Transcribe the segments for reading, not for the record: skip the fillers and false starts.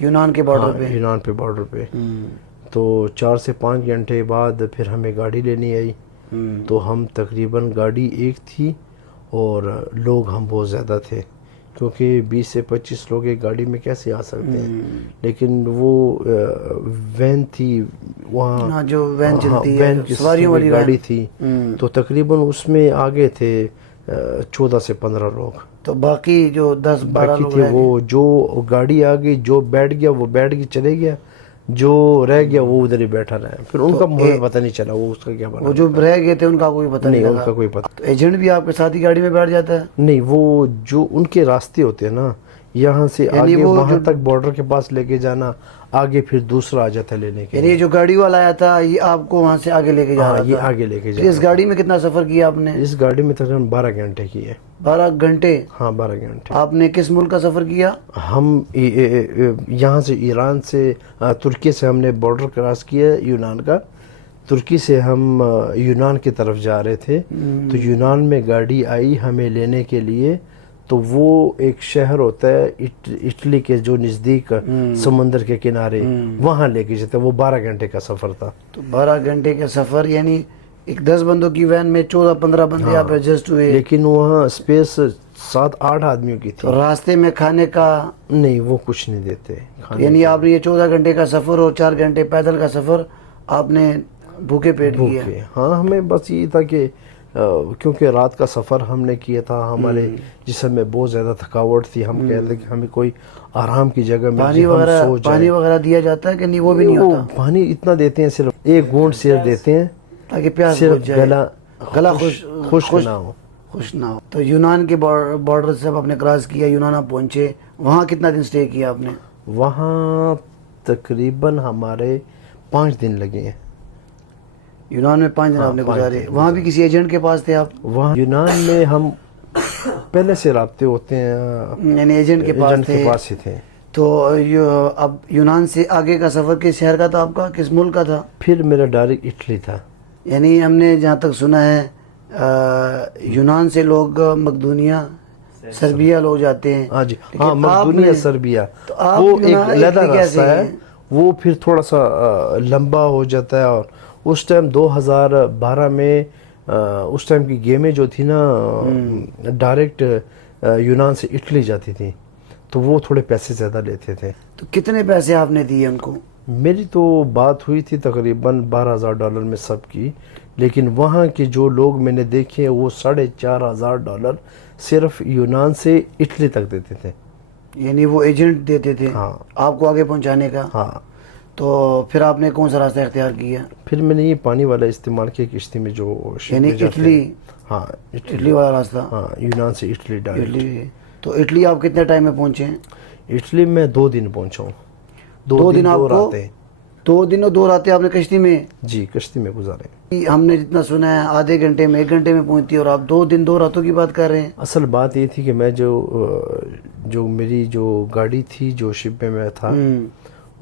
یونان کے بارڈر پہ؟ یونان پہ بارڈر پہ. تو 4 سے 5 گھنٹے بعد پھر ہمیں گاڑی لینی آئی. تو ہم تقریباً گاڑی ایک تھی اور لوگ ہم بہت زیادہ تھے، کیونکہ 20 سے 25 لوگ ایک گاڑی میں کیسے آ سکتے ہیں. لیکن وہ وین تھی وہاں، جو وین چلتی ہے وین کی سواریوں والی گاڑی تھی، تو تقریباً اس میں آگے تھے 14 سے 15 لوگ. تو باقی جو 10-12 لوگ تھے رہ وہ جو گاڑی آ گئی، جو بیٹھ گیا وہ بیٹھ کے چلے گیا، جو رہ گیا وہ ادھر ہی بیٹھا رہا. پھر ان کا ہمیں پتہ نہیں چلا وہ اس کا کیا بنا. وہ جو رہ گئے تھے ان کا کوئی پتہ نہیں نہیں، لگا؟ ان کا کوئی پتہ تو ایجنٹ بھی آپ کے ساتھ ہی گاڑی میں بیٹھ جاتا ہے؟ نہیں، وہ جو ان کے راستے ہوتے ہیں نا، یہاں سے آگے وہاں تک بارڈر کے پاس لے کے جانا، آگے پھر دوسرا آ جاتا ہے لینے کے. یعنی یہ جو گاڑی والا آیا تھا یہ آپ کو وہاں سے آگے لے کے جا رہا تھا؟ یہ آگے لے کے جا. اس گاڑی میں کتنا سفر کیا آپ نے؟ اس گاڑی میں تقریباً 12 گھنٹے کی ہے. 12 گھنٹے؟ ہاں 12 گھنٹے. آپ نے کس ملک کا سفر کیا؟ ہم یہاں سے ایران سے ترکی سے ہم نے بارڈر کراس کیا یونان کا. ترکی سے ہم یونان کی طرف جا رہے تھے، تو یونان میں گاڑی آئی ہمیں لینے کے لیے. تو وہ ایک شہر ہوتا ہے اٹلی کے جو نزدیک سمندر کے کنارے، وہاں لے کے جاتے. وہ 12 گھنٹے کا سفر تھا. تو 12 گھنٹے کا سفر، یعنی ایک 10 بندوں کی وین میں 14-15 بندے آپ ایڈجسٹ ہوئے. لیکن وہاں اسپیس 7-8 آدمیوں کی تھی. تو راستے میں کھانے کا نہیں، وہ کچھ نہیں دیتے. یعنی آپ نے یہ 14 گھنٹے کا سفر اور 4 گھنٹے پیدل کا سفر آپ نے بھوکے پیٹ کیا؟ ہاں، ہمیں بس یہ تھا کہ کیونکہ رات کا سفر ہم نے کیا تھا، ہمارے جسم میں بہت زیادہ تھکاوٹ تھی. ہم کہتے کہ ہمیں کوئی آرام کی جگہ میں پانی وغیرہ دیا جاتا ہے کہ نہیں؟ وہ بھی نہیں ہوتا. پانی اتنا دیتے ہیں، صرف ایک گھونٹ صرف دیتے ہیں تاکہ پیاس بجھ جائے، گلا خشک نہ ہو. تو یونان کے بارڈر سے آپ نے کراس کیا، یونان آپ پہنچے. وہاں کتنا دن سٹے کیا آپ نے؟ وہاں تقریباً ہمارے 5 دن لگے ہیں. یونان میں 5 دن آپ نے گزارے. وہاں بھی کسی ایجنٹ کے پاس تھے آپ؟ وہاں یونان میں ہم پہلے سے رابطے ہوتے ہیں، یعنی ایجنٹ کے پاس ہی تھے. تو اب یونان سے آگے کا سفر کس شہر کا تھا آپ کا، کس ملک کا تھا؟ پھر میرا ڈائریکٹ اٹلی تھا. یعنی ہم نے جہاں تک سنا ہے یونان سے لوگ مقدونیہ سربیا لوگ جاتے ہیں. ہاں جی، ہاں، مقدونیہ سربیا وہ ایک علیحدہ راستہ ہے. وہ پھر تھوڑا سا لمبا ہو جاتا ہے. اور اس ٹائم 2012 میں اس ٹائم کی گیمیں جو تھی نا ڈائریکٹ یونان سے اٹلی جاتی تھی، تو وہ تھوڑے پیسے زیادہ لیتے تھے. تو کتنے پیسے آپ نے دیے ان کو؟ میری تو بات ہوئی تھی تقریباً $12,000 میں سب کی. لیکن وہاں کے جو لوگ میں نے دیکھے وہ $4,500 صرف یونان سے اٹلی تک دیتے تھے. یعنی وہ ایجنٹ دیتے تھے آپ کو آگے پہنچانے کا؟ ہاں. تو پھر آپ نے کون سا راستہ اختیار کیا؟ پھر میں نے یہ پانی والا استعمال کیا کشتی میں، جو یعنی اٹلی؟ ہاں، اٹلی والا راستہ. ہاں، یونان سے اٹلی ڈائریکٹ. تو اٹلی آپ کتنے ٹائم میں پہنچے ہیں؟ اٹلی میں 2 دن پہنچا ہوں. 2 دن آپ کو؟ 2 دن اور 2 راتیں آپ نے کشتی میں؟ جی، کشتی میں گزارے. ہم نے جتنا سنا ہے آدھے گھنٹے میں 1 گھنٹے میں پہنچتی ہے، اور آپ 2 دن 2 راتوں کی بات کر رہے ہیں. اصل بات یہ تھی کہ میں جو میری جو گاڑی تھی جو شپ میں میں تھا،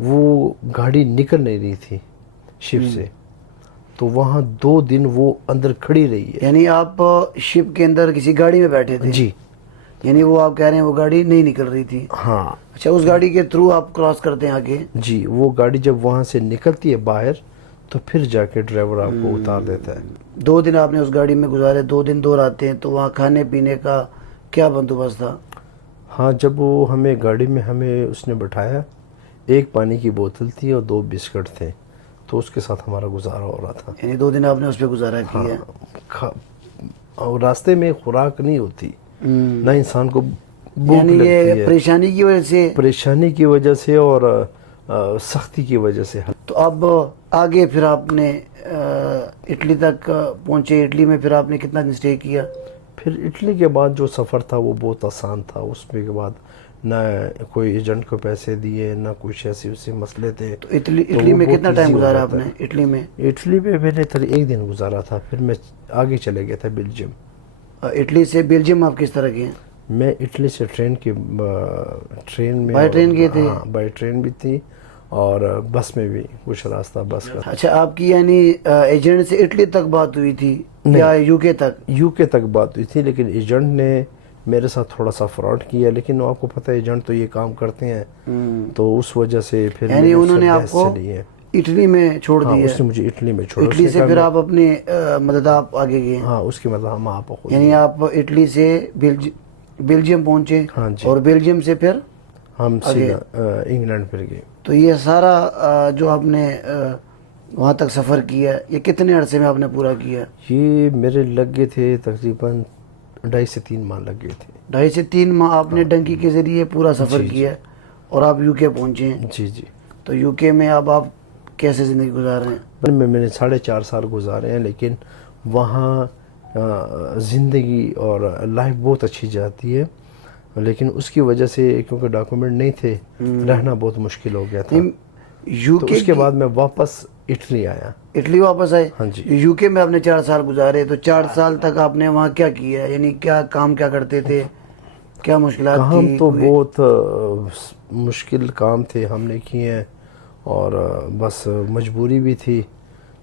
وہ گاڑی نکل نہیں رہی تھی شپ سے. تو وہاں 2 دن وہ اندر کھڑی رہی ہے. یعنی آپ شپ کے اندر کسی گاڑی میں بیٹھے تھے؟ جی. یعنی وہ آپ کہہ رہے ہیں وہ گاڑی نہیں نکل رہی تھی؟ ہاں. اچھا، اس گاڑی کے تھرو آپ کراس کرتے ہیں آگے؟ جی، وہ گاڑی جب وہاں سے نکلتی ہے باہر تو پھر جا کے ڈرائیور آپ کو اتار دیتا ہے. 2 دن آپ نے اس گاڑی میں گزارے، 2 دن 2 راتیں. تو وہاں کھانے پینے کا کیا بندوبست تھا؟ ہاں، جب وہ ہمیں گاڑی میں اس نے بٹھایا، 1 پانی کی بوتل تھی اور 2 بسکٹ تھے، تو اس کے ساتھ ہمارا گزارا ہو رہا تھا. یعنی 2 دن آپ نے اس پہ گزارا کیا؟ اور راستے میں خوراک نہیں ہوتی، نہ انسان کو بھوک یعنی لگتی ہے. یہ پریشانی کی وجہ سے اور سختی کی وجہ سے. تو اب آگے پھر آپ نے اٹلی تک پہنچے. اٹلی میں پھر آپ نے کتنا دن سٹے کیا؟ پھر اٹلی کے بعد جو سفر تھا وہ بہت آسان تھا. اس کے بعد نہ کوئی ایجنٹ کو پیسے دیے، نہ کچھ ایسے مسئلے تھے. تو اٹلی میں کتنا ٹائم گزارا آپ نے؟ اٹلی میں میں نے 1 دن گزارا تھا. پھر میں آگے چلے گیا تھا بیلجیم. اٹلی سے بیلجیم آپ کس طرح گئے؟ میں اٹلی سے ٹرین میں بائی ٹرین گئے تھے؟ ہاں، بائی ٹرین بھی تھی اور بس میں بھی کچھ راستہ بس کا. اچھا، آپ کی یعنی ایجنٹ سے اٹلی تک بات ہوئی تھی یا UK تک؟ UK تک بات ہوئی تھی، لیکن ایجنٹ نے میرے ساتھ تھوڑا سا فراڈ کیا, لیکن آپ کو پتہ ہے ایجنٹ تو یہ کام کرتے ہیں, تو اس وجہ سے پھر یعنی انہوں نے آپ کو چلی ہے. اٹلی میں چھوڑ ہاں, دیا اس نے مجھے اٹلی میں چھوڑا. اٹلی سے پھر آپ اپنی مدد آپ آگے گئے. ہاں, اس کی مطلب ہم آپ کو, یعنی آپ اٹلی سے بیلجیم پہنچے, ہاں جی, اور بیلجیم سے پھر ہم سیدھا انگلینڈ پھر گئے. تو یہ سارا جو آپ نے وہاں تک سفر کیا, یہ کتنے عرصے میں آپ نے پورا کیا؟ یہ میرے لگ گئے تھے تقریباً 2.5 سے 3 ماہ لگ گئے تھے. 2.5 سے 3 ماہ آپ نے ڈنکی کے ذریعے پورا سفر کیا, اور آپ یو کے پہنچے ہیں. جی جی. تو یو کے میں اب آپ کیسے زندگی گزار رہے ہیں؟ میں نے 4.5 سال گزارے ہیں, لیکن وہاں زندگی اور لائف بہت اچھی جاتی ہے, لیکن اس کی وجہ سے کیونکہ ڈاکومنٹ نہیں تھے, رہنا بہت مشکل ہو گیا تھا. تو اس کے بعد میں واپس اٹلی آیا. اٹلی واپس آئے؟ ہاں جی. یو کے میں آپ نے 4 سال گزارے, تو 4 سال تک آپ نے وہاں کیا کیا, یعنی کیا کام کیا کرتے تھے, کیا مشکلات تھی؟ کام تو بہت مشکل کام تھے ہم نے کیے ہیں, اور بس مجبوری بھی تھی,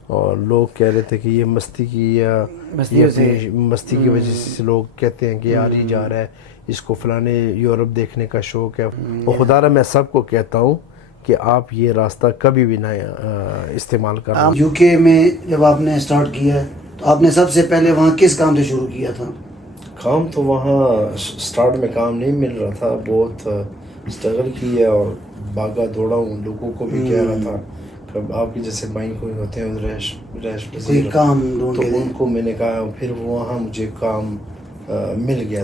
اور لوگ کہہ رہے تھے کہ یہ مستی کی, یا مستی کی وجہ سے لوگ کہتے ہیں کہ یار یہ جا رہا ہے, اس کو فلانے یورپ دیکھنے کا شوق ہے. اور خدا رہا میں سب کو کہتا ہوں کہ آپ یہ راستہ کبھی بھی نہ استعمال کرنا. یو کے میں جب آپ نے اسٹارٹ کیا تو آپ نے سب سے پہلے وہاں کس کام سے شروع کیا تھا؟ کام تو وہاں اسٹارٹ میں کام نہیں مل رہا تھا, بہت اسٹرگل کی ہے, اور بھاگا دوڑا ہوں, لوگوں کو بھی کہہ رہا تھا کہ آپ کے جیسے بھائی کوئی ہوتے ہیں رہش پذیر, تو ان کو میں نے کہا, پھر وہاں مجھے کام مل گیا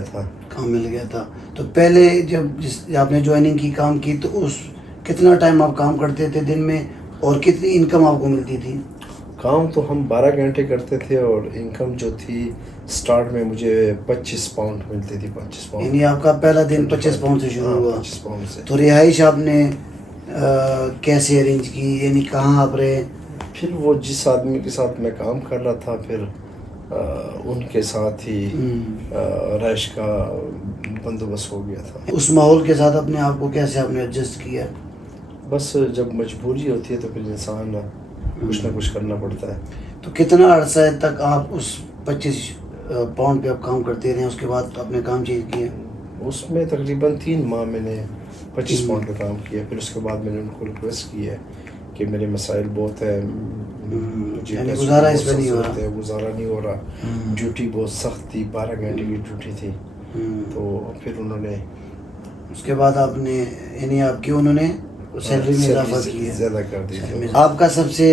تھا. تو پہلے جب آپ نے جوائننگ کی, کام کی, تو اس کتنا ٹائم آپ کام کرتے تھے دن میں, اور کتنی انکم آپ کو ملتی تھی؟ کام تو ہم 12 گھنٹے کرتے تھے, اور انکم جو تھی سٹارٹ میں مجھے 25 پاؤنڈ ملتی تھی. 25 پاؤنڈ. یعنی آپ کا پہلا دن 25 پاؤنڈ سے شروع ہوا. 25 پاؤنڈ سے. تو رہائش آپ نے کیسے ارینج کی, یعنی کہاں آپ رہے؟ پھر وہ جس آدمی کے ساتھ میں کام کر رہا تھا, پھر ان کے ساتھ ہی رہائش کا بندوبست ہو گیا تھا. اس ماحول کے ساتھ اپنے آپ کو کیسے آپ نے ایڈجسٹ کیا؟ بس جب مجبوری ہوتی ہے تو پھر انسان کچھ نہ کچھ کرنا پڑتا ہے. تو کتنا عرصہ تک آپ اس 25 پاؤنڈ پہ آپ کام کرتے رہے, اس کے بعد اپنے کام چینج کیا؟ اس میں تقریباً 3 ماہ میں نے 25 پاؤنڈ پہ کام کیا. پھر اس کے بعد میں نے ان کو ریکویسٹ کی ہے کہ میرے مسائل بہت ہیں, مجھے گزارا اس پہ نہیں ہو رہا, گزارا نہیں ہو رہا. ڈیوٹی بہت سخت تھی, 12 گھنٹے کی ڈیوٹی تھی. تو پھر انہوں نے اس کے بعد آپ نے, یعنی آپ کی انہوں نے سیلری میں اضافہ کیا, زیادہ کر دی. آپ کا سب سے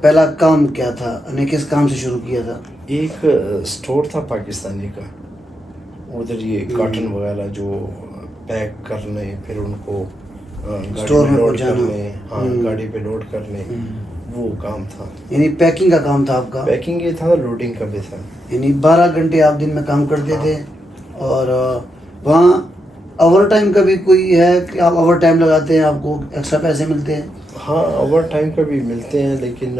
پہلا کام کیا تھا, یعنی کس کام سے شروع کیا تھا؟ ایک اسٹور تھا پاکستانی کا, ادھر یہ کاٹن وغیرہ جو پیک کرنے, پھر ان کو اسٹور میں لوڈ کرنے, گاڑی پہ لوڈ کرنے, وہ کام تھا. یعنی پیکنگ کا کام تھا آپ کا؟ پیکنگ یہ تھا, لوڈنگ کا بھی تھا. یعنی 12 گھنٹے آپ دن میں کام کرتے تھے, اور وہاں اوور ٹائم کا بھی کوئی ہے کہ آپ اوور ٹائم لگاتے ہیں, آپ کو ایکسٹرا پیسے ملتے ہیں؟ ہاں, اوور ٹائم کا بھی ملتے ہیں, لیکن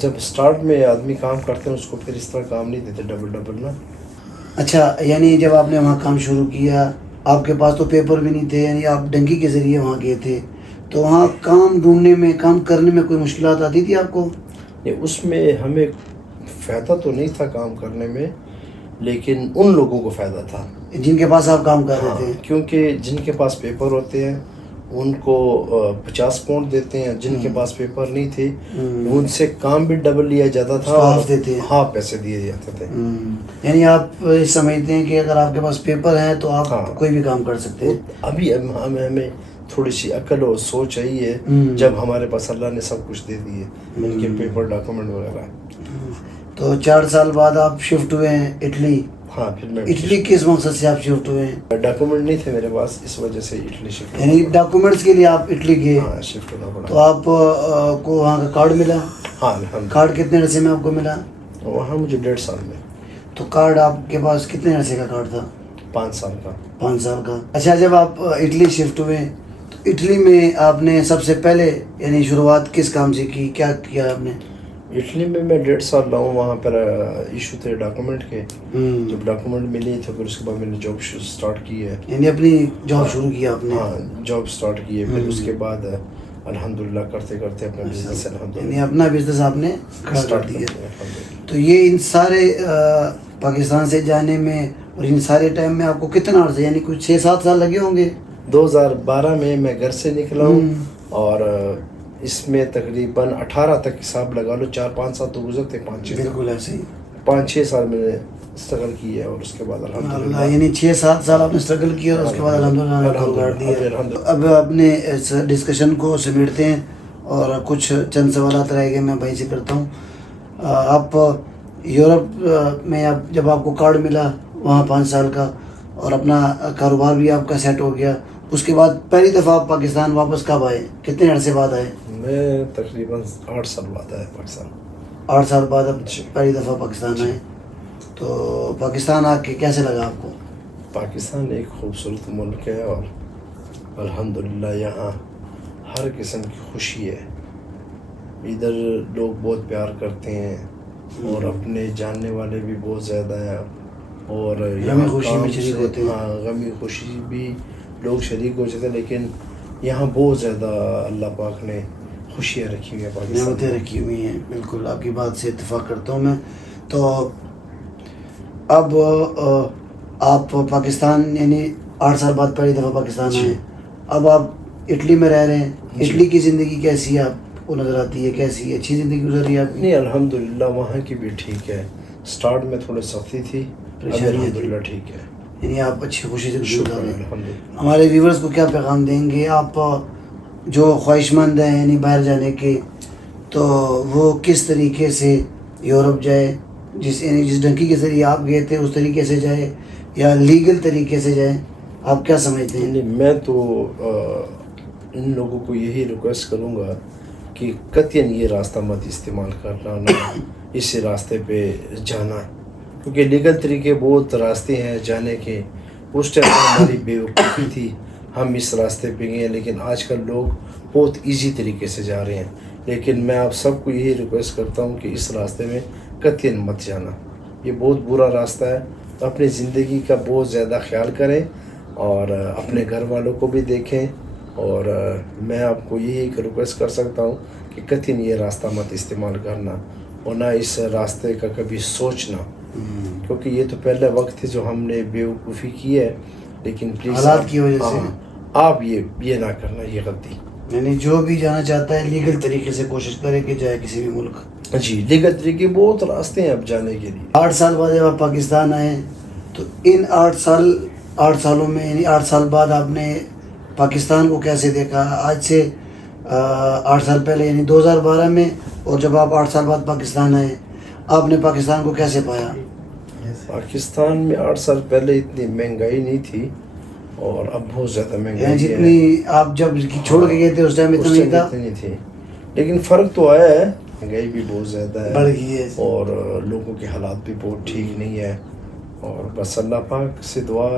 جب سٹارٹ میں آدمی کام کرتے ہیں اس کو پھر اس طرح کام نہیں دیتے ڈبل نا. اچھا, یعنی جب آپ نے وہاں کام شروع کیا, آپ کے پاس تو پیپر بھی نہیں تھے, یعنی آپ ڈنکی کے ذریعے وہاں گئے تھے, تو وہاں کام ڈھونڈنے میں, کام کرنے میں کوئی مشکلات آتی تھی آپ کو؟ اس میں ہمیں فائدہ تو نہیں تھا کام کرنے میں, لیکن ان لوگوں کو فائدہ تھا جن کے پاس آپ کام کر رہے تھے. کیونکہ جن کے پاس پیپر ہوتے ہیں ان کو 50 پاؤنڈ دیتے ہیں, جن کے پاس پیپر نہیں تھے ان سے کام بھی ڈبل لیا جاتا تھا, ہاں پیسے دیے جاتے تھے. یعنی آپ سمجھتے ہیں کہ اگر آپ کے پاس پیپر ہے تو آپ کوئی بھی کام کر سکتے ہیں. ابھی ہمیں تھوڑی سی عقل اور سوچ آئی ہے جب ہمارے پاس اللہ نے سب کچھ دے دیے, ان کے پیپر ڈاکومنٹ وغیرہ. تو 4 سال بعد آپ شفٹ ہوئے ہیں اٹلی. ہاں, پھر میں اٹلی کس مقصد سے آپ شفٹ ہوئے ہیں؟ ڈاکومنٹ نہیں تھے میرے پاس, اس وجہ سے اٹلی شفٹ. یعنی ڈاکومنٹس کے لیے آپ اٹلی گئے؟ ہاں, شفٹ ہونا پڑا. تو آپ کو وہاں کا کارڈ ملا؟ ہاں, کارڈ کتنے عرصے میں آپ کو ملا؟ وہاں مجھے 1.5 سال میں. تو کارڈ آپ کے پاس کتنے عرصے کا کارڈ تھا؟ 5 سال کا. 5 سال کا. اچھا, جب آپ اٹلی شفٹ ہوئے تو اٹلی میں آپ نے سب سے پہلے, یعنی شروعات کس کام سے کی, کیا کیا آپ نے؟ اٹلی میں 1.5 سال رہا ہوں, وہاں پر ایشو تھے ڈاکومنٹ کے. جب ڈاکومنٹ ملی تو پھر اس کے بعد میں نے جاب سٹارٹ کی ہے. یعنی اپنی جاب شروع کیا آپ نے؟ ہاں, جاب سٹارٹ کی ہے. پھر اس کے بعد الحمدللہ کرتے کرتے اپنا بزنس الحمدللہ, یعنی اپنا بزنس آپ نے سٹارٹ کر دیا. کیا. تو یہ ان سارے پاکستان سے جانے میں اور ان سارے ٹائم میں آپ کو کتنا عرصہ یعنی کچھ 6-7 سال لگے ہوں گے؟ 2012 میں گھر سے نکلا ہوں اور اس میں تقریباً 18 تک حساب لگا لو، 4-5 سال تو گزرتے، 5-6 بالکل ایسے ہی 5-6 سال میں نے اسٹرگل کی ہے، اور اس کے بعد الحمدللہ یعنی 6-7 سال آپ نے اسٹرگل کیا اور اس کے بعد الحمدللہ گاڑ دیا۔ اب اپنے اس ڈسکشن کو سمیٹتے ہیں اور کچھ چند سوالات رہ گئے میں بھائی سے کرتا ہوں۔ آپ یورپ میں جب آپ کو کارڈ ملا وہاں 5 سال کا اور اپنا کاروبار بھی آپ کا سیٹ ہو گیا، اس کے بعد پہلی دفعہ آپ پاکستان واپس کب آئے؟ کتنے عرصے بعد آئے؟ میں تقریباً 8 سال بعد آیا پاکستان۔ 8 سال بعد اب پہلی دفعہ پاکستان آئے، تو پاکستان آ کے کیسے لگا آپ کو؟ پاکستان ایک خوبصورت ملک ہے اور الحمدللہ یہاں ہر قسم کی خوشی ہے۔ ادھر لوگ بہت پیار کرتے ہیں اور اپنے جاننے والے بھی بہت زیادہ ہیں، اور غمی خوشی میں شریک ہوتے ہیں۔ ہاں، غمی خوشی بھی لوگ شریک ہو جاتے ہیں، لیکن یہاں بہت زیادہ اللہ پاک نے خوشیاں رکھی ہوئی ہیں، پاکستان نعمتیں رکھی ہوئی ہیں۔ بالکل آپ کی بات سے اتفاق کرتا ہوں میں۔ تو اب آپ پاکستان یعنی 8 سال بعد پہلی دفعہ پاکستان آئے، اب آپ اٹلی میں رہ رہے ہیں، اٹلی کی زندگی کیسی ہے آپ کو نظر آتی ہے؟ کیسی اچھی زندگی گزر رہی ہے آپ کی؟ نہیں، الحمدللہ وہاں کی بھی ٹھیک ہے۔ سٹارٹ میں تھوڑی سختی تھی، الحمدللہ ٹھیک ہے، یعنی آپ اچھی خوشی سے گزر رہے ہیں۔ الحمدللہ۔ ہمارے ویورز کو کیا پیغام دیں گے آپ جو خواہش مند ہیں یعنی باہر جانے کے، تو وہ کس طریقے سے یورپ جائے؟ یعنی جس ڈنکی کے ذریعے آپ گئے تھے اس طریقے سے جائے یا لیگل طریقے سے جائیں؟ آپ کیا سمجھتے ہیں؟ میں تو ان لوگوں کو یہی ریکویسٹ کروں گا کہ قطعاً یہ راستہ مت استعمال کرنا، نہ اس راستے پہ جانا، کیونکہ لیگل طریقے بہت راستے ہیں جانے کے۔ اس ٹائم ہماری بیوقوفی تھی، ہم اس راستے پہ گئے، لیکن آج کل لوگ بہت ایزی طریقے سے جا رہے ہیں۔ لیکن میں آپ سب کو یہی ریکویسٹ کرتا ہوں کہ اس راستے میں قطعاً مت جانا، یہ بہت برا راستہ ہے۔ اپنی زندگی کا بہت زیادہ خیال کریں اور اپنے گھر والوں کو بھی دیکھیں، اور میں آپ کو یہی ایک ریکویسٹ کر سکتا ہوں کہ قطعاً یہ راستہ مت استعمال کرنا، اور نہ اس راستے کا کبھی سوچنا، کیونکہ یہ تو پہلا وقت ہے جو ہم نے بیوقوفی کی ہے، لیکن پلیز حالات کی وجہ سے آپ یہ نہ کرنا، یہ غلطی۔ یعنی جو بھی جانا چاہتا ہے لیگل طریقے سے کوشش کرے کہ جائے کسی بھی ملک۔ جی، لیگل طریقے بہت راستے ہیں اب جانے کے لیے۔ 8 سال بعد جب آپ پاکستان آئے تو ان 8 سالوں میں یعنی 8 سال بعد آپ نے پاکستان کو کیسے دیکھا؟ آج سے 8 سال پہلے یعنی 2012 میں، اور جب آپ 8 سال بعد پاکستان آئے آپ نے پاکستان کو کیسے پایا؟ پاکستان میں 8 سال پہلے اتنی مہنگائی نہیں تھی، اور اب بہت زیادہ یعنی مہنگائی ہے۔ جتنی آپ جب چھوڑ کے گئے تھے اس ٹائم اتنا نہیں تھا؟ نہیں تھی، لیکن فرق تو آیا ہے، مہنگائی بھی بہت زیادہ ہے، بڑھ گئی ہے، اور لوگوں کے حالات بھی بہت ٹھیک نہیں ہے، اور بس اللہ پاک سے دعا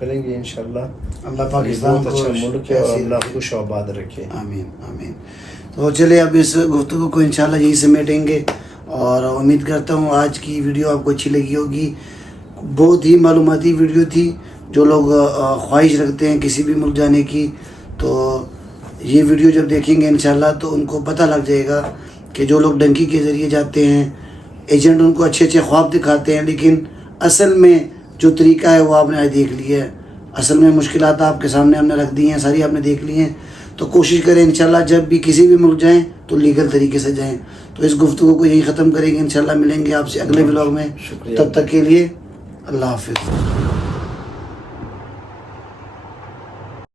کریں گے انشاءاللہ اللہ پاکستان بہت اچھا ملک ہے، اور اللہ خوش و آباد رکھے۔ آمین آمین۔ تو چلے اب اس گفتگو کو انشاءاللہ یہی سمیٹیں گے، اور امید کرتا ہوں آج کی ویڈیو آپ کو اچھی لگی ہوگی۔ بہت ہی معلوماتی ویڈیو تھی، جو لوگ خواہش رکھتے ہیں کسی بھی ملک جانے کی تو یہ ویڈیو جب دیکھیں گے انشاءاللہ تو ان کو پتہ لگ جائے گا کہ جو لوگ ڈنکی کے ذریعے جاتے ہیں، ایجنٹ ان کو اچھے خواب دکھاتے ہیں، لیکن اصل میں جو طریقہ ہے وہ آپ نے آج دیکھ لیا ہے۔ اصل میں مشکلات آپ کے سامنے ہم نے رکھ دی ہیں، ساری آپ نے دیکھ لی ہیں۔ تو کوشش کریں انشاءاللہ جب بھی کسی بھی ملک جائیں تو لیگل طریقے سے جائیں۔ تو اس گفتگو کو یہی ختم کریں گے، انشاءاللہ ملیں گے آپ سے اگلے ولاگ میں، تب تک کے لیے اللہ حافظ۔